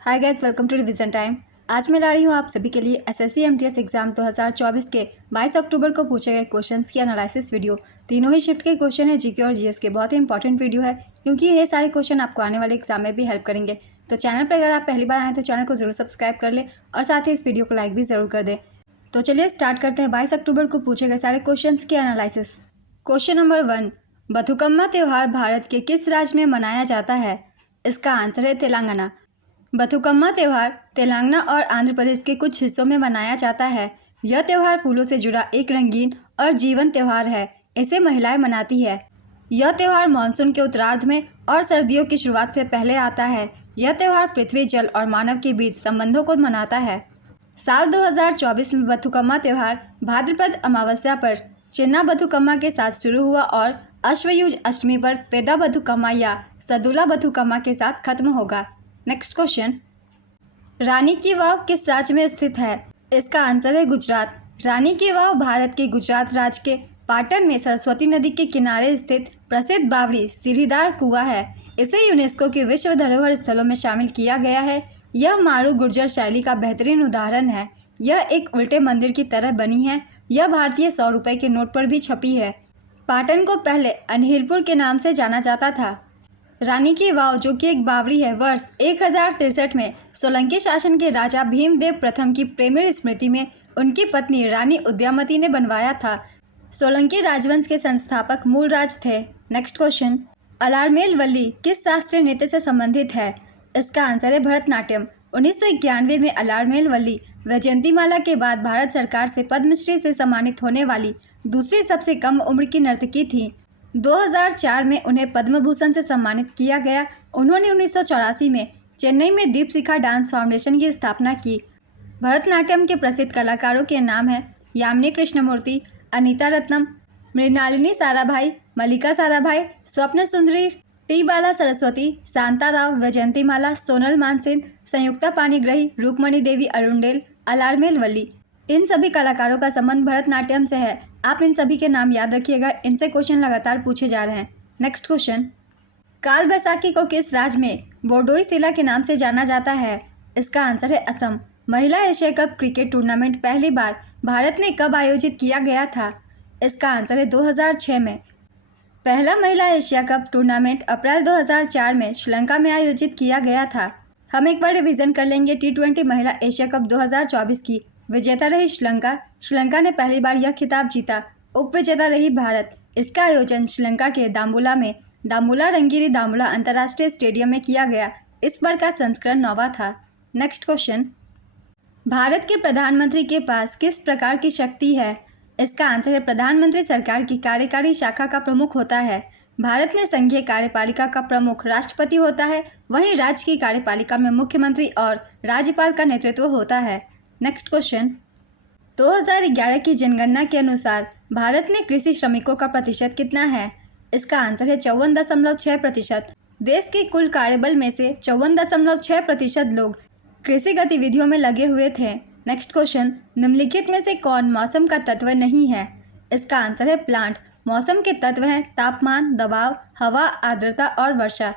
Hi guys, welcome to revision time. आज मैं ला रही हूँ आप सभी के लिए एसएससी एमटीएस एग्जाम 2024 के 22 अक्टूबर को पूछे गए क्वेश्चंस की एनालिसिस वीडियो। तीनों ही शिफ्ट के क्वेश्चन है, जीके और जीएस के। बहुत ही इंपॉर्टेंट वीडियो है क्योंकि ये सारे क्वेश्चन आपको आने वाले एग्जाम में भी हेल्प करेंगे। तो चैनल पर अगर आप पहली बार आए तो चैनल को जरूर सब्सक्राइब कर ले और साथ ही इस वीडियो को लाइक भी जरूर कर दे। तो चलिए स्टार्ट करते हैं 22 अक्टूबर को पूछे गए सारे क्वेश्चन की एनालिसिस। क्वेश्चन नंबर 1, बथुकम्मा त्यौहार भारत के किस राज्य में मनाया जाता है? इसका आंसर है तेलंगाना। बथुकम्मा त्यौहार तेलंगाना और आंध्र प्रदेश के कुछ हिस्सों में मनाया जाता है। यह त्यौहार फूलों से जुड़ा एक रंगीन और जीवंत त्यौहार है। इसे महिलाएं मनाती है। यह त्यौहार मानसून के उत्तरार्ध में और सर्दियों की शुरुआत से पहले आता है। यह त्यौहार पृथ्वी, जल और मानव के बीच संबंधों को मनाता है। साल 2024 में बथुकम्मा त्यौहार भाद्रपद अमावस्या पर चिन्ना बथुकम्मा के साथ शुरू हुआ और अश्वयुज अष्टमी पर पेदा बथुकम्मा या सदुला बथुकम्मा के साथ खत्म होगा। नेक्स्ट क्वेश्चन, रानी की वाव किस राज्य में स्थित है? इसका आंसर है गुजरात। रानी की वाव भारत के गुजरात राज्य के पाटन में सरस्वती नदी के किनारे स्थित प्रसिद्ध बावड़ी सीढ़ीदार कुआं है। इसे यूनेस्को के विश्व धरोहर स्थलों में शामिल किया गया है। यह मारू गुर्जर शैली का बेहतरीन उदाहरण है। यह एक उल्टे मंदिर की तरह बनी है। यह भारतीय 100 रुपये के नोट पर भी छपी है। पाटन को पहले अनहिलपुर के नाम से जाना जाता था। रानी की वाव, जो कि एक बावड़ी है, वर्ष 1063 में सोलंकी शासन के राजा भीमदेव प्रथम की प्रेमल स्मृति में उनकी पत्नी रानी उद्यामती ने बनवाया था। सोलंकी राजवंश के संस्थापक मूलराज थे। नेक्स्ट क्वेश्चन, अलारमेल वल्ली किस शास्त्रीय नृत्य से संबंधित है? इसका आंसर है भरतनाट्यम। 1991 में अलारमेल वल्ली वैजयंतीमाला के बाद भारत सरकार से पद्मश्री से सम्मानित होने वाली दूसरी सबसे कम उम्र की नर्तकी थी। 2004 में उन्हें पद्म भूषण से सम्मानित किया गया। उन्होंने 1984 में चेन्नई में दीपशिखा डांस फाउंडेशन की स्थापना की। भरतनाट्यम के प्रसिद्ध कलाकारों के नाम हैं यामिनी कृष्णमूर्ति, अनीता रत्नम, मृणालिनी साराभाई, मल्लिका साराभाई, स्वप्न सुंदरी, टी बाला सरस्वती, शांता राव, वैजयंतीमाला, सोनल मानसिंह, संयुक्ता पाणिग्रही, रूपमणि देवी अरुंडेल, अलारमेल वल्ली। इन सभी कलाकारों का संबंध भरतनाट्यम से है। आप इन सभी के नाम याद रखिएगा, इनसे क्वेश्चन लगातार पूछे जा रहे हैं। नेक्स्ट क्वेश्चन, काल बैसाखी को किस राज्य में बोर्डोई सिला के नाम से जाना जाता है? इसका आंसर है असम। महिला एशिया कप क्रिकेट टूर्नामेंट पहली बार भारत में कब आयोजित किया गया था? इसका आंसर है 2006 में। पहला महिला एशिया कप टूर्नामेंट अप्रैल 2004 में श्रीलंका में आयोजित किया गया था। हम एक बार रिवीजन कर लेंगे। T20 महिला एशिया कप 2024 की विजेता रही श्रीलंका। श्रीलंका ने पहली बार यह खिताब जीता। उप विजेता रही भारत। इसका आयोजन श्रीलंका के दामुला में दामुला रंगीरी दामुला अंतर्राष्ट्रीय स्टेडियम में किया गया। इस बार का संस्करण 9वां था। नेक्स्ट क्वेश्चन, भारत के प्रधानमंत्री के पास किस प्रकार की शक्ति है? इसका आंसर है प्रधानमंत्री सरकार की कार्यकारी शाखा का प्रमुख होता है। भारत में संघीय कार्यपालिका का प्रमुख राष्ट्रपति होता है। वहीं राज्य की कार्यपालिका में मुख्यमंत्री और राज्यपाल का नेतृत्व होता है। नेक्स्ट क्वेश्चन, 2011 की जनगणना के अनुसार भारत में कृषि श्रमिकों का प्रतिशत कितना है? इसका आंसर है 54.6%। देश के कुल कार्यबल में से 54.6% लोग कृषि गतिविधियों में लगे हुए थे। नेक्स्ट क्वेश्चन, निम्नलिखित में से कौन मौसम का तत्व नहीं है? इसका आंसर है प्लांट। मौसम के तत्व हैं तापमान, दबाव, हवा, आर्द्रता और वर्षा।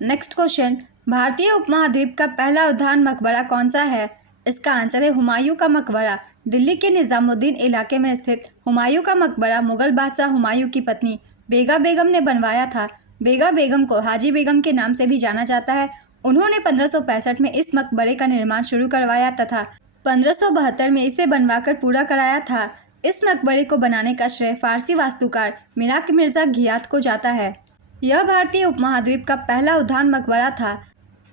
नेक्स्ट क्वेश्चन, भारतीय उपमहाद्वीप का पहला उद्यान मकबरा कौन सा है? इसका आंसर है हुमायूं का मकबरा। दिल्ली के निजामुद्दीन इलाके में स्थित हुमायूं का मकबरा मुगल बादशाह हुमायूं की पत्नी बेगा बेगम ने बनवाया था। बेगा बेगम को हाजी बेगम के नाम से भी जाना जाता है। उन्होंने 1565 में इस मकबरे का निर्माण शुरू करवाया तथा 1572 में इसे बनवाकर पूरा कराया था। इस मकबरे को बनाने का श्रेय फारसी वास्तुकार मिराक मिर्जा घियात को जाता है। यह भारतीय उपमहाद्वीप का पहला उद्यान मकबरा था।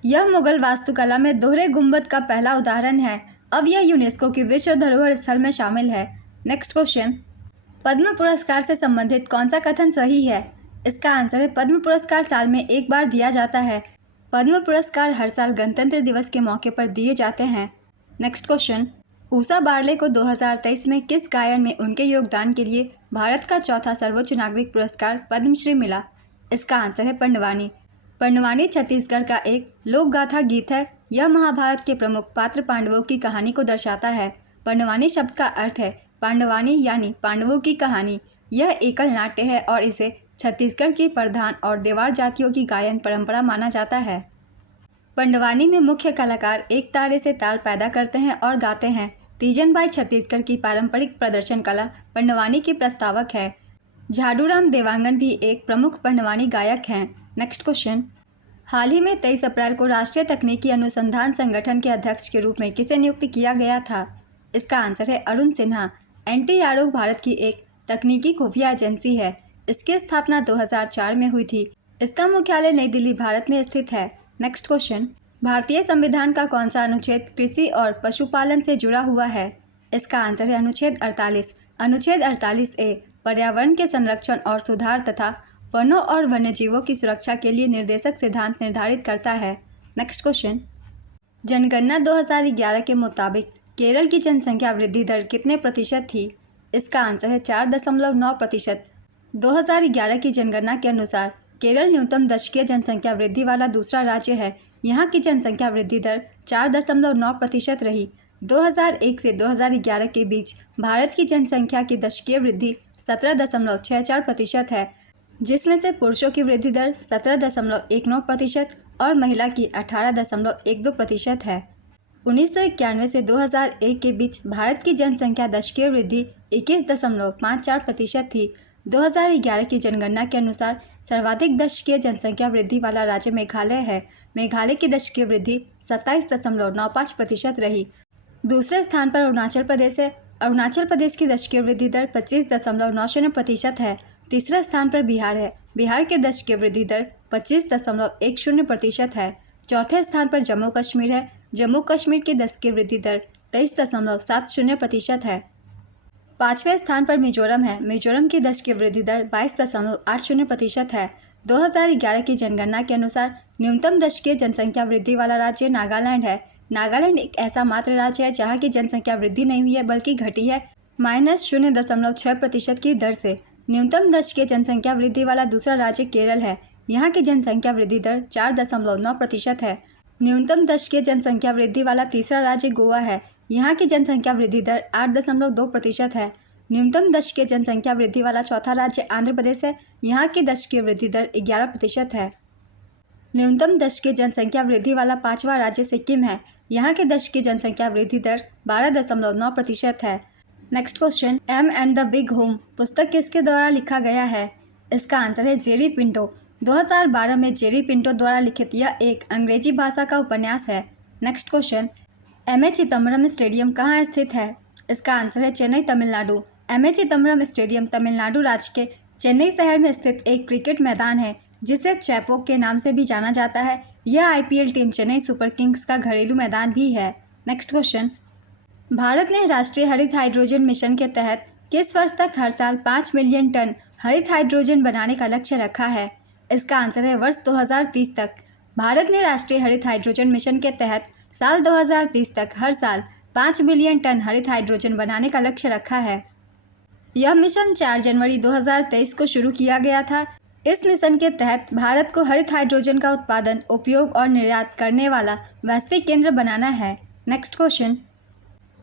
यह मुगल वास्तुकला में दोहरे गुंबद का पहला उदाहरण है। अब यह यूनेस्को की विश्व धरोहर स्थल में शामिल है। नेक्स्ट क्वेश्चन, पद्म पुरस्कार से संबंधित कौन सा कथन सही है? इसका आंसर है पद्म पुरस्कार साल में एक बार दिया जाता है। पद्म पुरस्कार हर साल गणतंत्र दिवस के मौके पर दिए जाते हैं। नेक्स्ट क्वेश्चन, ऊषा बार्ले को 2023 में किस गायन में उनके योगदान के लिए भारत का चौथा सर्वोच्च नागरिक पुरस्कार पद्मश्री मिला? इसका आंसर है पंडवानी। पंडवानी छत्तीसगढ़ का एक लोक गाथा गीत है। यह महाभारत के प्रमुख पात्र पांडवों की कहानी को दर्शाता है। पंडवानी शब्द का अर्थ है पांडवानी यानी पांडवों की कहानी। यह एकल नाट्य है और इसे छत्तीसगढ़ की प्रधान और देवार जातियों की गायन परंपरा माना जाता है। पंडवानी में मुख्य कलाकार एक तारे से ताल पैदा करते हैं और गाते हैं। तीजनबाई छत्तीसगढ़ की पारंपरिक प्रदर्शन कला पंडवानी की प्रस्तावक है। झाड़ूराम देवांगन भी एक प्रमुख पंडवानी गायक हैं। नेक्स्ट क्वेश्चन, हाल ही में 23 अप्रैल को राष्ट्रीय तकनीकी अनुसंधान संगठन के अध्यक्ष के रूप में किसे नियुक्त किया गया था? इसका आंसर है अरुण सिन्हा। NTRO भारत की एक तकनीकी खुफिया एजेंसी है। इसकी स्थापना 2004 में हुई थी। इसका मुख्यालय नई दिल्ली, भारत में स्थित है। नेक्स्ट क्वेश्चन, भारतीय संविधान का कौन सा अनुच्छेद कृषि और पशुपालन से जुड़ा हुआ है? इसका आंसर है अनुच्छेद 48। अनुच्छेद 48A पर्यावरण के संरक्षण और सुधार तथा वनों और वन्यजीवों की सुरक्षा के लिए निर्देशक सिद्धांत निर्धारित करता है। नेक्स्ट क्वेश्चन, जनगणना 2011 के मुताबिक केरल की जनसंख्या वृद्धि दर कितने प्रतिशत थी? इसका आंसर है 4.9%। 2011 की जनगणना के अनुसार केरल न्यूनतम दशकीय जनसंख्या वृद्धि वाला दूसरा राज्य है। यहाँ की जनसंख्या वृद्धि दर 4.9% रही। 2001 से 2011 के बीच भारत की जनसंख्या की दशकीय वृद्धि 17.64% है, जिसमें से पुरुषों की वृद्धि दर 17.19% और महिला की 18.12% है। 1991 से 2001 के बीच भारत की जनसंख्या दशकीय वृद्धि 21.54% थी। 2011 की जनगणना के अनुसार सर्वाधिक दशकीय जनसंख्या वृद्धि वाला राज्य मेघालय है। मेघालय की दशकीय वृद्धि 27.95% रही। दूसरे स्थान पर अरुणाचल प्रदेश है। अरुणाचल प्रदेश की दशकीय वृद्धि दर 25.90% है। तीसरे स्थान पर बिहार है। बिहार की दशकीय वृद्धि दर 25.10% है। चौथे स्थान पर जम्मू कश्मीर है। जम्मू कश्मीर की दशकीय वृद्धि दर 23.70% है। पाँचवें स्थान पर मिजोरम है। मिजोरम की दशकीय वृद्धि दर 22.80% है। 2011 की जनगणना के अनुसार न्यूनतम दशकीय जनसंख्या वृद्धि वाला राज्य नागालैंड है। नागालैंड एक ऐसा मात्र राज्य है जहां की जनसंख्या वृद्धि नहीं हुई है बल्कि घटी है -0.6% की दर से। न्यूनतम दशकीय जनसंख्या वृद्धि वाला दूसरा राज्य केरल है। यहाँ की जनसंख्या वृद्धि दर 4.9% है। न्यूनतम दशकीय जनसंख्या वृद्धि वाला तीसरा राज्य गोवा है। यहाँ की जनसंख्या वृद्धि दर 8.2% है। न्यूनतम दशकीय जनसंख्या वृद्धि वाला चौथा राज्य आंध्र प्रदेश है। यहाँ की दशकीय वृद्धि दर 11% है। न्यूनतम दशकीय जनसंख्या वृद्धि वाला पांचवा राज्य सिक्किम है। यहाँ की दशकीय जनसंख्या वृद्धि दर 12.9% है। Next question, Em and the Big Hoom पुस्तक किसके द्वारा लिखा गया है? इसका आंसर है जेरी पिंटो। 2012 में जेरी पिंटो द्वारा लिखित यह एक अंग्रेजी भाषा का उपन्यास है। Next question, MA Chidambaram stadium कहाँ स्थित है? इसका आंसर है चेन्नई, तमिलनाडु। एमए चिदम्बरम स्टेडियम तमिलनाडु राज्य के चेन्नई शहर में स्थित एक क्रिकेट मैदान है, जिसे चैपोक के नाम से भी जाना जाता है। यह IPL team Chennai super Kings का घरेलू मैदान भी है। नेक्स्ट क्वेश्चन, भारत ने राष्ट्रीय हरित हाइड्रोजन मिशन के तहत किस वर्ष तक हर साल 5 मिलियन टन हरित हाइड्रोजन बनाने का लक्ष्य रखा है? इसका आंसर है वर्ष 2030 तक। भारत ने राष्ट्रीय हरित हाइड्रोजन मिशन के तहत साल 2030 तक हर साल 5 मिलियन टन हरित हाइड्रोजन बनाने का लक्ष्य रखा है। यह मिशन 4 जनवरी 2023 को शुरू किया गया था। इस मिशन के तहत भारत को हरित हाइड्रोजन का उत्पादन, उपयोग और निर्यात करने वाला वैश्विक केंद्र बनाना है। नेक्स्ट क्वेश्चन,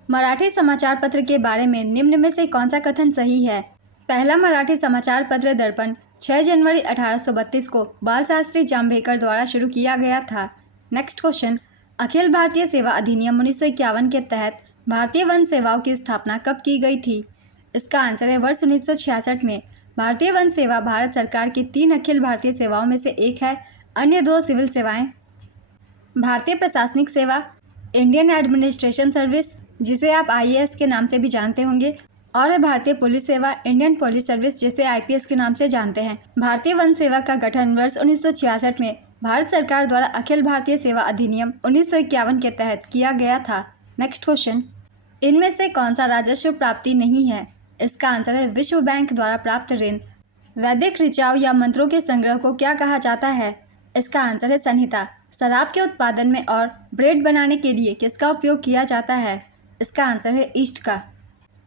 मराठी समाचार पत्र के बारे में निम्न में से कौन सा कथन सही है? पहला मराठी समाचार पत्र दर्पण 6 जनवरी 1832 को बालशास्त्री जांभेकर द्वारा शुरू किया गया था। नेक्स्ट क्वेश्चन, अखिल भारतीय सेवा अधिनियम 1951 के तहत भारतीय वन सेवाओं की स्थापना कब की गई थी? इसका आंसर है वर्ष 1966 में। भारतीय वन सेवा भारत सरकार की 3 अखिल भारतीय सेवाओं में से एक है। अन्य 2 सिविल सेवाएं भारतीय प्रशासनिक सेवा, इंडियन एडमिनिस्ट्रेशन सर्विस, जिसे आप IAS के नाम से भी जानते होंगे, और भारतीय पुलिस सेवा, इंडियन पुलिस सर्विस, जिसे IPS के नाम से जानते हैं। भारतीय वन सेवा का गठन वर्ष 1966 में भारत सरकार द्वारा अखिल भारतीय सेवा अधिनियम 1951 के तहत किया गया था। नेक्स्ट क्वेश्चन, इनमें से कौन सा राजस्व प्राप्ति नहीं है? इसका आंसर है विश्व बैंक द्वारा प्राप्त ऋण। वैदिक ऋचाओं या मंत्रों के संग्रह को क्या कहा जाता है? इसका आंसर है संहिता। शराब के उत्पादन में और ब्रेड बनाने के लिए किसका उपयोग किया जाता है? इसका आंसर है ईस्ट का।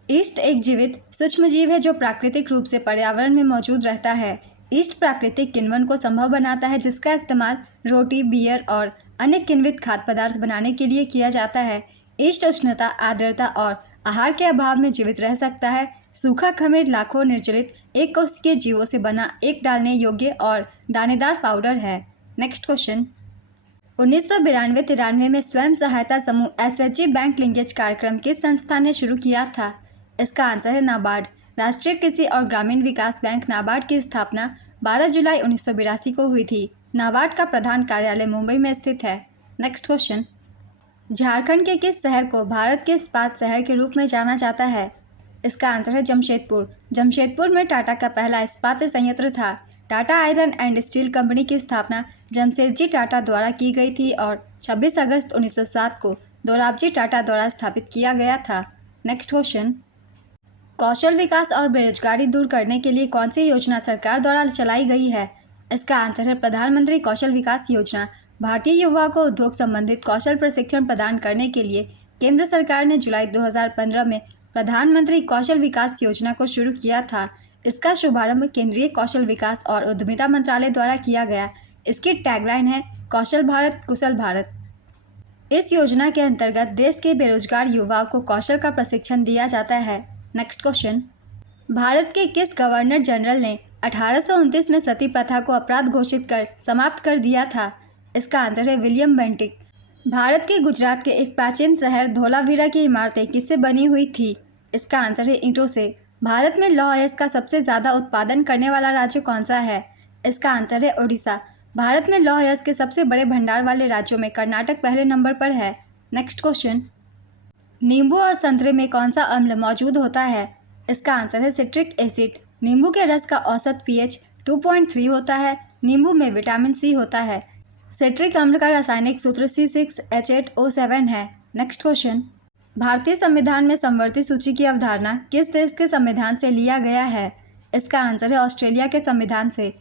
ईस्ट एक जीवित सूक्ष्मजीव है जो प्राकृतिक रूप से पर्यावरण में मौजूद रहता है। ईस्ट प्राकृतिक किण्वन को संभव बनाता है, जिसका इस्तेमाल रोटी, बियर और अन्य किण्वित खाद्य पदार्थ बनाने के लिए किया जाता है। ईस्ट उष्णता, आर्द्रता और आहार के अभाव में जीवित रह सकता है। सूखा खमीर लाखों निर्जलित एक कोशिकीय जीवों से बना एक डालने योग्य और दानेदार पाउडर है। नेक्स्ट क्वेश्चन, 1992-93 में स्वयं सहायता समूह एसएचजी बैंक लिंकेज कार्यक्रम किस संस्था ने शुरू किया था? इसका आंसर है नाबार्ड। राष्ट्रीय कृषि और ग्रामीण विकास बैंक नाबार्ड की स्थापना 12 जुलाई 1982 को हुई थी। नाबार्ड का प्रधान कार्यालय मुंबई में स्थित है। नेक्स्ट क्वेश्चन, झारखंड के किस शहर को भारत के इस्पात शहर के रूप में जाना जाता है? इसका आंसर है जमशेदपुर। जमशेदपुर में टाटा का पहला इस्पात संयंत्र था। Tata iron and steel company की स्थापना जमशेदजी टाटा द्वारा की गई थी और 26 अगस्त 1907 को दोराबजी टाटा द्वारा स्थापित किया गया था। नेक्स्ट क्वेश्चन, कौशल विकास और बेरोजगारी दूर करने के लिए कौन सी योजना सरकार द्वारा चलाई गई है? इसका आंसर है प्रधानमंत्री कौशल विकास योजना। भारतीय युवाओं को उद्योग संबंधित कौशल प्रशिक्षण प्रदान करने के लिए केंद्र सरकार ने जुलाई 2015 में प्रधानमंत्री कौशल विकास योजना को शुरू किया था। इसका शुभारंभ केंद्रीय कौशल विकास और उद्यमिता मंत्रालय द्वारा किया गया। इसकी टैगलाइन है कौशल भारत कुशल भारत। इस योजना के अंतर्गत देश के बेरोजगार युवाओं को कौशल का प्रशिक्षण दिया जाता है। नेक्स्ट क्वेश्चन, भारत के किस गवर्नर जनरल ने 1829 में सती प्रथा को अपराध घोषित कर समाप्त कर दिया था? इसका आंसर है विलियम बेंटिक। भारत के गुजरात के एक प्राचीन शहर धोलावीरा की इमारतें किससे बनी हुई थी? इसका आंसर है ईंटों से। भारत में लौह अयस्क का सबसे ज़्यादा उत्पादन करने वाला राज्य कौन सा है? इसका आंसर है ओडिशा। भारत में लौह अयस्क के सबसे बड़े भंडार वाले राज्यों में कर्नाटक पहले नंबर पर है। नेक्स्ट क्वेश्चन, नींबू और संतरे में कौन सा अम्ल मौजूद होता है? इसका आंसर है सिट्रिक एसिड। नींबू के रस का औसत पीएच 2.3 होता है। नींबू में विटामिन सी होता है। सिट्रिक अम्ल का रासायनिक सूत्र C6H8O7 है। नेक्स्ट क्वेश्चन, भारतीय संविधान में समवर्ती सूची की अवधारणा किस देश के संविधान से लिया गया है? इसका आंसर है ऑस्ट्रेलिया के संविधान से।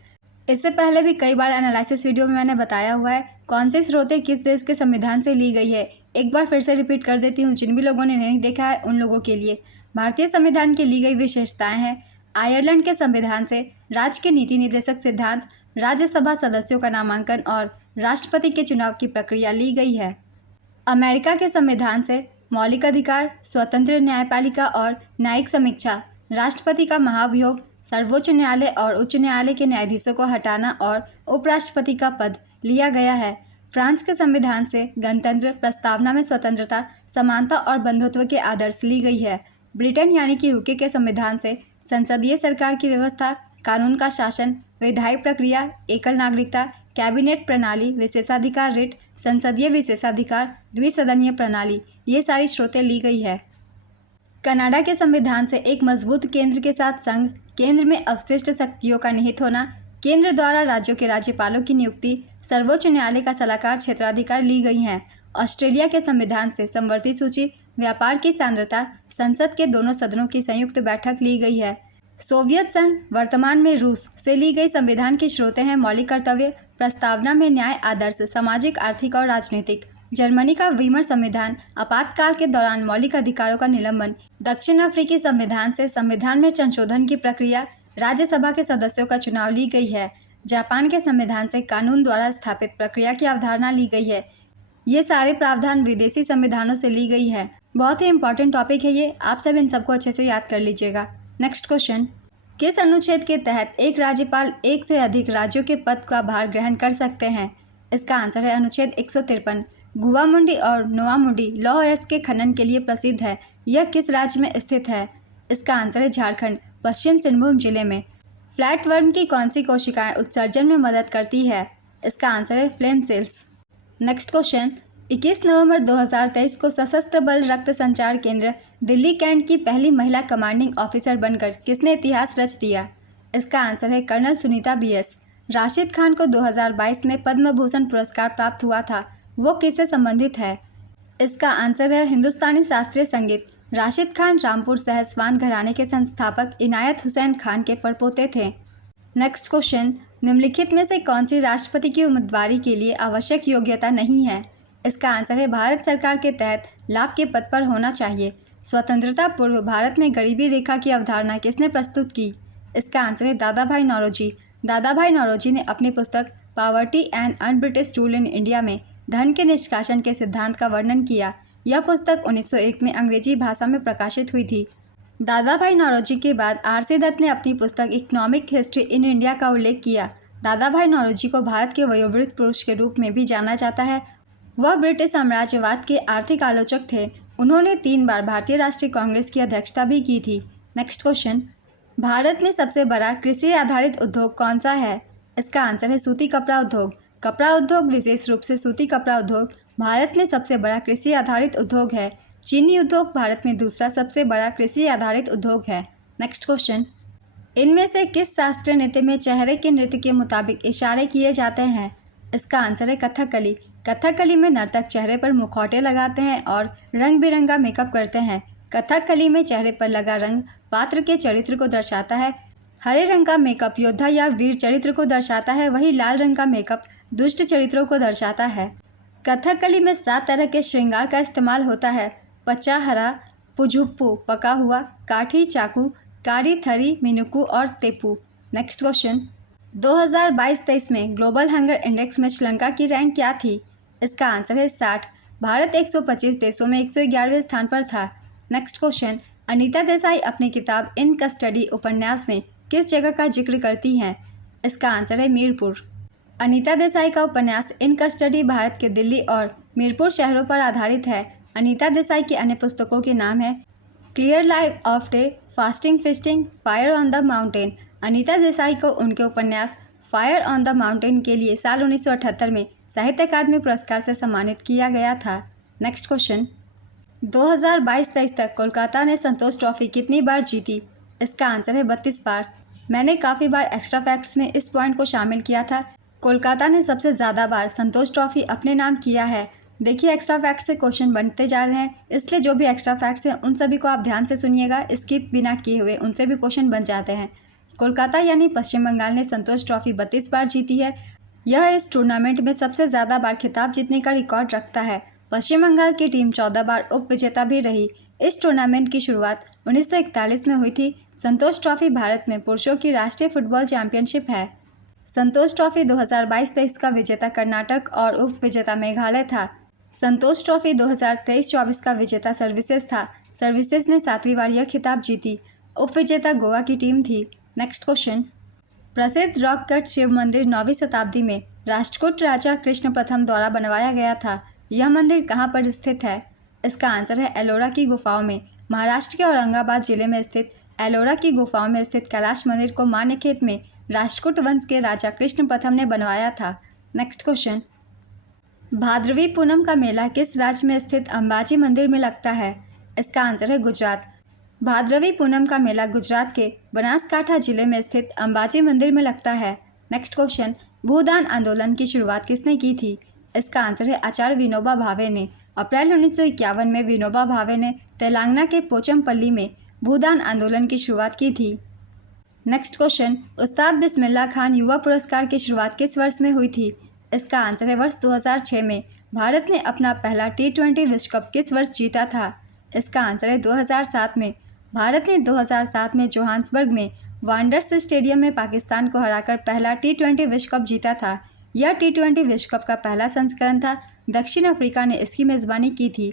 इससे पहले भी कई बार एनालिसिस वीडियो में मैंने बताया हुआ है कौन सी स्रोतें किस देश के संविधान से ली गई है। एक बार फिर से रिपीट कर देती हूँ, जिन भी लोगों ने नहीं देखा है उन लोगों के लिए। भारतीय संविधान की ली गई विशेषताएं हैं आयरलैंड के संविधान से राज्य के नीति निर्देशक सिद्धांत, राज्यसभा सदस्यों का नामांकन और राष्ट्रपति के चुनाव की प्रक्रिया ली गई है। अमेरिका के संविधान से मौलिक अधिकार, स्वतंत्र न्यायपालिका और न्यायिक समीक्षा, राष्ट्रपति का महाभियोग, सर्वोच्च न्यायालय और उच्च न्यायालय के न्यायाधीशों को हटाना और उपराष्ट्रपति का पद लिया गया है। फ्रांस के संविधान से गणतंत्र, प्रस्तावना में स्वतंत्रता, समानता और बंधुत्व के आदर्श ली गई है। ब्रिटेन यानी कि यूके के संविधान से संसदीय सरकार की व्यवस्था, कानून का शासन, विधायी प्रक्रिया, एकल नागरिकता, कैबिनेट प्रणाली, विशेषाधिकार रिट, संसदीय विशेषाधिकार, द्विसदनीय प्रणाली, ये सारी स्रोतें ली गई है। कनाडा के संविधान से एक मजबूत केंद्र के साथ संघ, केंद्र में अवशिष्ट शक्तियों का निहित होना, केंद्र द्वारा राज्यों के राज्यपालों की नियुक्ति, सर्वोच्च न्यायालय का सलाहकार क्षेत्राधिकार ली गई हैं। ऑस्ट्रेलिया के संविधान से समवर्ती सूची, व्यापार की सांद्रता, संसद के दोनों सदनों की संयुक्त बैठक ली गई है। सोवियत संघ, वर्तमान में रूस से ली गई संविधान की स्रोतें हैं मौलिक कर्तव्य, प्रस्तावना में न्याय, आदर्श, सामाजिक, आर्थिक और राजनीतिक। जर्मनी का वीमर संविधान, आपातकाल के दौरान मौलिक अधिकारों का निलंबन। दक्षिण अफ्रीकी संविधान से संविधान में संशोधन की प्रक्रिया, राज्यसभा के सदस्यों का चुनाव ली गई है। जापान के संविधान से कानून द्वारा स्थापित प्रक्रिया की अवधारणा ली गई है। ये सारे प्रावधान विदेशी संविधानों से ली गई है। बहुत ही इंपॉर्टेंट टॉपिक है ये, आप सब इन सबको अच्छे से याद कर लीजिएगा। नेक्स्ट क्वेश्चन, किस अनुच्छेद के तहत एक राज्यपाल एक से अधिक राज्यों के पद का भार ग्रहण कर सकते हैं? इसका आंसर है अनुच्छेद 153। गुवामुंडी और नोआमुंडी लौह अयस्क के खनन के लिए प्रसिद्ध है। यह किस राज्य में स्थित है? इसका आंसर है झारखंड, पश्चिम सिंहभूम जिले में। फ्लैटवर्म की कौन सी कोशिकाएं उत्सर्जन में मदद करती है? इसका आंसर है फ्लेम सेल्स। नेक्स्ट क्वेश्चन, 21 नवंबर 2023 को सशस्त्र बल रक्त संचार केंद्र दिल्ली कैंट की पहली महिला कमांडिंग ऑफिसर बनकर किसने इतिहास रच दिया? इसका आंसर है कर्नल सुनीता BS। राशिद खान को 2022 में पद्म भूषण पुरस्कार प्राप्त हुआ था, वो किससे संबंधित है? इसका आंसर है हिंदुस्तानी शास्त्रीय संगीत। राशिद खान रामपुर सहसवान घराने के संस्थापक इनायत हुसैन खान के परपोते थे। नेक्स्ट क्वेश्चन, निम्नलिखित में से कौन सी राष्ट्रपति की उम्मीदवारी के लिए आवश्यक योग्यता नहीं है? इसका आंसर है भारत सरकार के तहत लाभ के पद पर होना चाहिए। स्वतंत्रता पूर्व भारत में गरीबी रेखा की अवधारणा किसने प्रस्तुत की? इसका आंसर है दादा भाई नौरोजी। दादा भाई नौरोजी ने अपनी पुस्तक poverty and un-British rule in India में धन के निष्कासन के सिद्धांत का वर्णन किया। यह पुस्तक 1901 में अंग्रेजी भाषा में प्रकाशित हुई थी। दादा भाई नौरोजी के बाद RC दत्त ने अपनी पुस्तक इकोनॉमिक हिस्ट्री इन इंडिया का उल्लेख किया। दादा भाई नौरोजी को भारत के वयोवृद्ध पुरुष के रूप में भी जाना जाता है। वह ब्रिटिश साम्राज्यवाद के आर्थिक आलोचक थे। उन्होंने 3 बार भारतीय राष्ट्रीय कांग्रेस की अध्यक्षता भी की थी। नेक्स्ट क्वेश्चन, भारत में सबसे बड़ा कृषि आधारित उद्योग कौन सा है? इसका आंसर है सूती कपड़ा उद्योग। कपड़ा उद्योग, विशेष रूप से सूती कपड़ा उद्योग, भारत में सबसे बड़ा कृषि आधारित उद्योग है। चीनी उद्योग भारत में दूसरा सबसे बड़ा कृषि आधारित उद्योग है। नेक्स्ट क्वेश्चन, इनमें से किस शास्त्रीय नृत्य में चेहरे के नृत्य के मुताबिक इशारे किए जाते हैं? इसका आंसर है कथकली। कथकली में नर्तक चेहरे पर मुखौटे लगाते हैं और रंग बिरंगा मेकअप करते हैं। कथकली में चेहरे पर लगा रंग पात्र के चरित्र को दर्शाता है। हरे रंग का मेकअप योद्धा या वीर चरित्र को दर्शाता है, वही लाल रंग का मेकअप दुष्ट चरित्रों को दर्शाता है। कथकली में 7 तरह के श्रृंगार का इस्तेमाल होता है। पचाहरा, पुझुप्पू, पका हुआ, काठी, चाकू, कारी, थरी, मिनुकू और तेपू। नेक्स्ट क्वेश्चन, 2022-23 में ग्लोबल हंगर इंडेक्स में श्रीलंका की रैंक क्या थी? इसका आंसर है 60। भारत 125 देशों में 111वें स्थान पर था। नेक्स्ट क्वेश्चन, अनीता देसाई अपनी किताब इन कस्टडी उपन्यास में किस जगह का जिक्र करती हैं? इसका आंसर है मीरपुर। अनीता देसाई का उपन्यास इन कस्टडी भारत के दिल्ली और मीरपुर शहरों पर आधारित है। अनीता देसाई की अन्य पुस्तकों के नाम है clear light of day, fasting fisting, fire on the mountain. Anita Desai को उनके उपन्यास फायर ऑन द माउंटेन के लिए साल 1978 में साहित्य अकादमी पुरस्कार से सम्मानित किया गया था। नेक्स्ट क्वेश्चन, 2022-23 तक कोलकाता ने संतोष ट्रॉफी कितनी बार जीती? इसका आंसर है 32 बार। मैंने काफ़ी बार एक्स्ट्रा फैक्ट्स में इस पॉइंट को शामिल किया था। कोलकाता ने सबसे ज़्यादा बार संतोष ट्रॉफी अपने नाम किया है। देखिए, एक्स्ट्रा फैक्ट से क्वेश्चन बनते जा रहे हैं, इसलिए जो भी एक्स्ट्रा फैक्ट्स हैं उन सभी को आप ध्यान से सुनिएगा। स्किप बिना किए हुए उनसे भी क्वेश्चन बन जाते हैं। कोलकाता यानी पश्चिम बंगाल ने संतोष ट्रॉफी 32 बार जीती है। यह इस टूर्नामेंट में सबसे ज़्यादा बार खिताब जीतने का रिकॉर्ड रखता है। पश्चिम बंगाल की टीम 14 बार उप विजेता भी रही। इस टूर्नामेंट की शुरुआत 1941 में हुई थी। संतोष ट्रॉफी भारत में पुरुषों की राष्ट्रीय फुटबॉल चैंपियनशिप है। संतोष ट्रॉफी 2022-23 का विजेता कर्नाटक और उप विजेता मेघालय था। संतोष ट्रॉफी 2023-24 का विजेता सर्विसेज था। सर्विसेज ने 7वीं बार यह खिताब जीती। उप विजेता गोवा की टीम थी। नेक्स्ट क्वेश्चन, प्रसिद्ध रॉक कट शिव मंदिर 9वीं शताब्दी में राष्ट्रकूट राजा कृष्ण प्रथम द्वारा बनवाया गया था। यह मंदिर कहाँ पर स्थित है? इसका आंसर है एलोरा की गुफाओं में। महाराष्ट्र के औरंगाबाद जिले में स्थित एलोरा की गुफाओं में स्थित कैलाश मंदिर को मान्यखेत में राष्ट्रकूट वंश के राजा कृष्ण प्रथम ने बनवाया था। नेक्स्ट क्वेश्चन, भाद्रवी पूनम का मेला किस राज्य में स्थित अंबाजी मंदिर में लगता है? इसका आंसर है गुजरात। भाद्रवी पूनम का मेला गुजरात के बनासकांठा जिले में स्थित अंबाजी मंदिर में लगता है। नेक्स्ट क्वेश्चन, भूदान आंदोलन की शुरुआत किसने की थी? इसका आंसर है आचार्य विनोबा भावे ने। अप्रैल 1951 में विनोबा भावे ने तेलंगाना के पोचमपल्ली में भूदान आंदोलन की शुरुआत की थी। नेक्स्ट क्वेश्चन, उस्ताद बिस्मिल्लाह खान युवा पुरस्कार की शुरुआत किस वर्ष में हुई थी? इसका आंसर है वर्ष 2006 में। भारत ने अपना पहला T20 विश्व कप किस वर्ष जीता था? इसका आंसर है 2007 में। भारत ने 2007 में जोहान्सबर्ग में वांडरस स्टेडियम में पाकिस्तान को हराकर पहला T20 विश्व कप जीता था। यह T20 विश्व कप का पहला संस्करण था। दक्षिण अफ्रीका ने इसकी मेज़बानी की थी।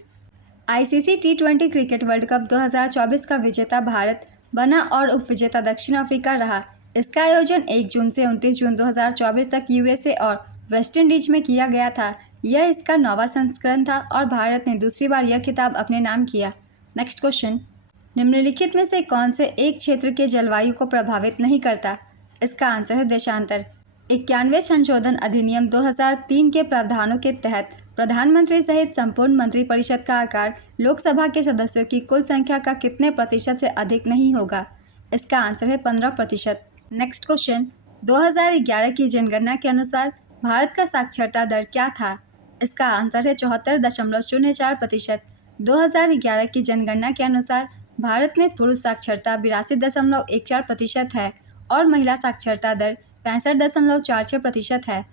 ICC T20 cricket world cup 2024 का विजेता भारत बना और उप विजेता दक्षिण अफ्रीका रहा। इसका आयोजन 1 जून से 29 जून 2024 तक USA और वेस्ट इंडीज में किया गया था। यह इसका 9वां संस्करण था और भारत ने दूसरी बार यह खिताब अपने नाम किया। नेक्स्ट क्वेश्चन, निम्नलिखित में से कौन से एक क्षेत्र के जलवायु को प्रभावित नहीं करता? इसका आंसर है देशांतर। 91वें संशोधन अधिनियम 2003 के प्रावधानों के तहत प्रधानमंत्री सहित संपूर्ण मंत्रिपरिषद का आकार लोकसभा के सदस्यों की कुल संख्या का कितने प्रतिशत से अधिक नहीं होगा? इसका आंसर है 15%। नेक्स्ट क्वेश्चन, 2011 की जनगणना के अनुसार भारत का साक्षरता दर क्या था? इसका आंसर है 74.04%। 2011 की जनगणना के अनुसार भारत में पुरुष साक्षरता 82.14% है और महिला साक्षरता दर 65.46% है।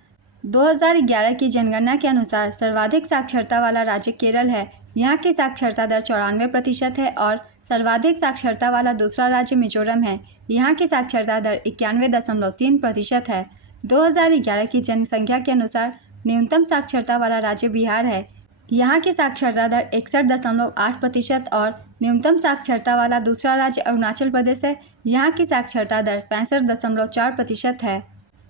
2011 की जनगणना के अनुसार सर्वाधिक साक्षरता वाला राज्य केरल है। यहाँ की साक्षरता दर 94% है और सर्वाधिक साक्षरता वाला दूसरा राज्य मिजोरम है। यहाँ की साक्षरता दर 91.3% है। 2011 की जनसंख्या के अनुसार न्यूनतम साक्षरता वाला राज्य बिहार है। यहाँ की साक्षरता दर 61.8% और न्यूनतम साक्षरता वाला दूसरा राज्य अरुणाचल प्रदेश है। यहाँ की साक्षरता दर 65.4% है।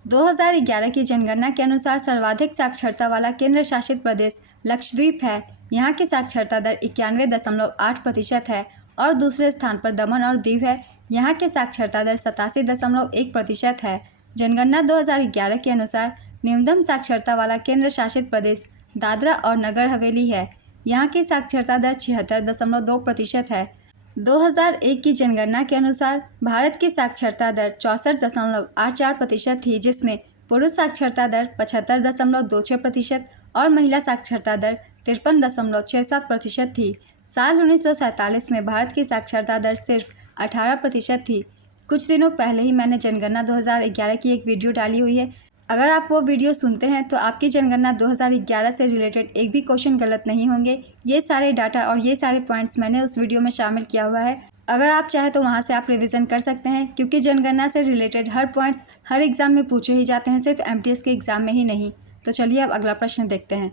2011 की जनगणना के अनुसार सर्वाधिक साक्षरता वाला केंद्र शासित प्रदेश लक्षद्वीप है। यहाँ की साक्षरता दर 91.8% है और दूसरे स्थान पर दमन और दीव है। यहाँ की साक्षरता दर 87.1% है। जनगणना 2011 के अनुसार न्यूनतम साक्षरता वाला केंद्र शासित प्रदेश दादरा और नगर हवेली है। यहाँ की साक्षरता दर 76.2% है। 2001 की जनगणना के अनुसार भारत की साक्षरता दर 64.84% थी, जिसमें पुरुष साक्षरता दर 75.26% और महिला साक्षरता दर 53.67% थी। साल 1947 में भारत की साक्षरता दर सिर्फ 18% थी। कुछ दिनों पहले ही मैंने जनगणना 2011 की एक वीडियो डाली हुई है। अगर आप वो वीडियो सुनते हैं तो आपकी जनगणना 2011 से रिलेटेड एक भी क्वेश्चन गलत नहीं होंगे। ये सारे डाटा और ये सारे पॉइंट्स मैंने उस वीडियो में शामिल किया हुआ है। अगर आप चाहें तो वहाँ से आप रिवीजन कर सकते हैं, क्योंकि जनगणना से रिलेटेड हर पॉइंट्स हर एग्ज़ाम में पूछे ही जाते हैं, सिर्फ MTS के एग्ज़ाम में ही नहीं। तो चलिए अब अगला प्रश्न देखते हैं।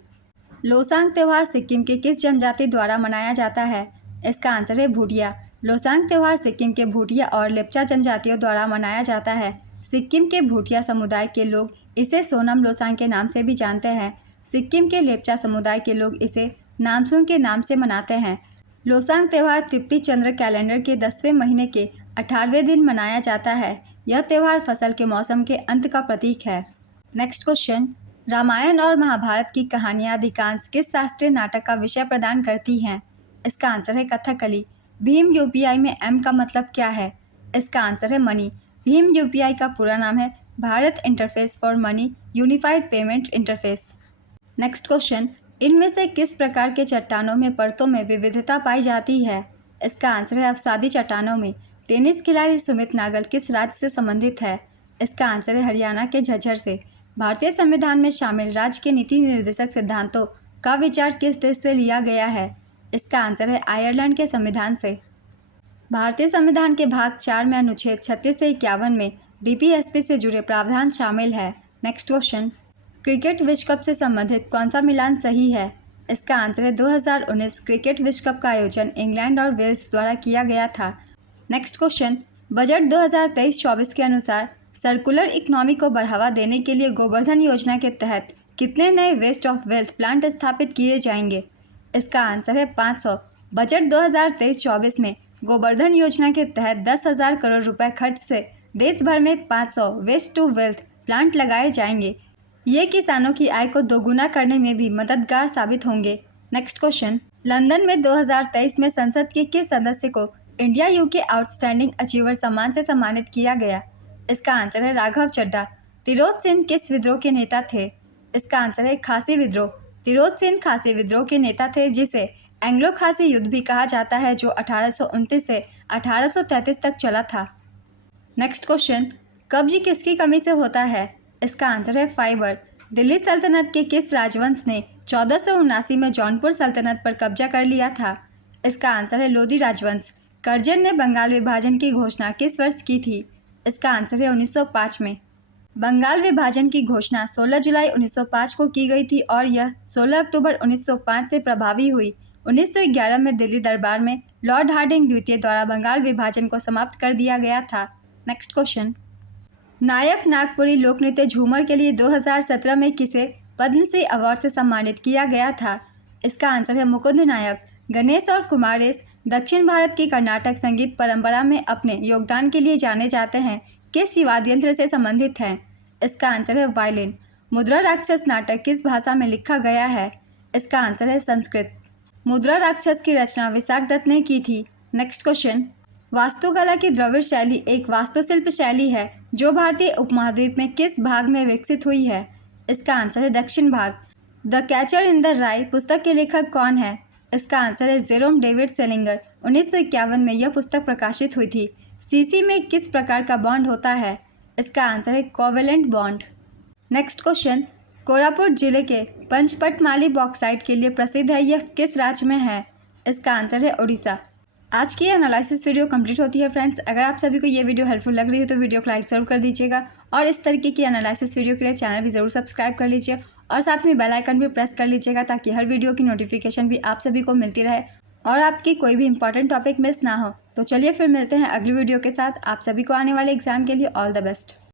लोसांग त्यौहार सिक्किम के किस जनजाति द्वारा मनाया जाता है? इसका आंसर है भूटिया। लोसांग त्यौहार सिक्किम के भूटिया और लेप्चा जनजातियों द्वारा मनाया जाता है। सिक्किम के भूटिया समुदाय के लोग इसे सोनम लोसांग के नाम से भी जानते हैं। सिक्किम के लेप्चा समुदाय के लोग इसे नामसूंग के नाम से मनाते हैं। लोसांग त्यौहार तिब्बती चंद्र कैलेंडर के 10वें महीने के 18वें दिन मनाया जाता है। यह त्यौहार फसल के मौसम के अंत का प्रतीक है। नेक्स्ट क्वेश्चन, रामायण और महाभारत की कहानियाँ अधिकांश किस शास्त्रीय नाटक का विषय प्रदान करती हैं? इसका आंसर है कथकली। भीम UPI में M का मतलब क्या है? इसका आंसर है मनी। भीम UPI का पूरा नाम है Bharat interface for money unified payment interface. Next question, इनमें से किस प्रकार के चट्टानों में परतों में विविधता पाई जाती है? इसका आंसर है अवसादी चट्टानों में। टेनिस खिलाड़ी सुमित नागल किस राज्य से संबंधित है? इसका आंसर है हरियाणा के झज्जर से। भारतीय संविधान में शामिल राज्य के नीति निर्देशक सिद्धांतों का विचार किस देश से लिया गया है? इसका आंसर है आयरलैंड के संविधान से। भारतीय संविधान के भाग 4 में अनुच्छेद 36 से 51 में DPSP से जुड़े प्रावधान शामिल है। नेक्स्ट क्वेश्चन, क्रिकेट विश्व कप से संबंधित कौन सा मिलान सही है? इसका आंसर है 2019 क्रिकेट विश्व कप का आयोजन इंग्लैंड और वेल्स द्वारा किया गया था। नेक्स्ट क्वेश्चन, बजट 2023-24 के अनुसार सर्कुलर इकोनॉमी को बढ़ावा देने के लिए गोवर्धन योजना के तहत कितने नए वेस्ट ऑफ वेल्थ प्लांट स्थापित किए जाएंगे? इसका आंसर है 500। बजट 2023-24 में गोवर्धन योजना के तहत 10,000 करोड़ रुपए खर्च से देश भर में 500 वेस्ट टू वेल्थ प्लांट लगाए जाएंगे। ये किसानों की आय को दोगुना करने में भी मददगार साबित होंगे। नेक्स्ट क्वेश्चन, लंदन में 2023 में संसद के किस सदस्य को इंडिया UK आउटस्टैंडिंग अचीवर सम्मान से सम्मानित किया गया? इसका आंसर है राघव चड्ढा। तिरोध सिंह किस विद्रोह के नेता थे? इसका आंसर है खासी विद्रोह। तिरोध सिंह खासी विद्रोह के नेता थे, जिसे एंग्लो खासी युद्ध भी कहा जाता है, जो 1829 से 1833 तक चला था। नेक्स्ट क्वेश्चन, कब्ज किसकी कमी से होता है? इसका आंसर है फाइबर। दिल्ली सल्तनत के किस राजवंश ने 1479 में जौनपुर सल्तनत पर कब्जा कर लिया था? इसका आंसर है लोधी राजवंश। कर्जन ने बंगाल विभाजन की घोषणा किस वर्ष की थी? इसका आंसर है 1905 में। बंगाल विभाजन की घोषणा 16 जुलाई 1905 को की गई थी और यह 16 अक्टूबर 1905 से प्रभावी हुई। 1911 में दिल्ली दरबार में लॉर्ड हार्डिंग द्वितीय द्वारा बंगाल विभाजन को समाप्त कर दिया गया था। नेक्स्ट क्वेश्चन, नायक नागपुरी लोक नृत्य झूमर के लिए 2017 में किसे पद्मश्री अवार्ड से सम्मानित किया गया था? इसका आंसर है मुकुंद नायक। गणेश और कुमारेश दक्षिण भारत की कर्नाटक संगीत परंपरा में अपने योगदान के लिए जाने जाते हैं। किस वाद्य यंत्र से संबंधित हैं? इसका आंसर है वायलिन। मुद्रा राक्षस नाटक किस भाषा में लिखा गया है? इसका आंसर है संस्कृत। मुद्रा राक्षस की रचना विशाख दत्त ने की थी। नेक्स्ट क्वेश्चन, वास्तुकला की द्रविड़ शैली एक वास्तुशिल्प शैली है जो भारतीय उपमहाद्वीप में किस भाग में विकसित हुई है? इसका आंसर है दक्षिण भाग। द कैचर इन द राई पुस्तक के लेखक कौन है? इसका आंसर है जेरोम डेविड सेलिंगर। 1951 में यह पुस्तक प्रकाशित हुई थी। सीसी में किस प्रकार का बॉन्ड होता है? इसका आंसर है covalent bond. Next question, Koraput जिले के पंचपटमाली बॉक्साइट के लिए प्रसिद्ध है, यह किस राज्य में है? इसका आंसर है उड़ीसा। आज की एनालिसिस वीडियो कंप्लीट होती है फ्रेंड्स। अगर आप सभी को ये वीडियो हेल्पफुल लग रही हो तो वीडियो को लाइक ज़रूर कर दीजिएगा और इस तरीके की एनालिसिस वीडियो के लिए चैनल भी ज़रूर सब्सक्राइब कर लीजिए और साथ में बेल आइकन भी प्रेस कर लीजिएगा ताकि हर वीडियो की नोटिफिकेशन भी आप सभी को मिलती रहे और आपकी कोई भी इंपॉर्टेंट टॉपिक मिस ना हो। तो चलिए फिर मिलते हैं अगली वीडियो के साथ। आप सभी को आने वाले एग्जाम के लिए ऑल द बेस्ट।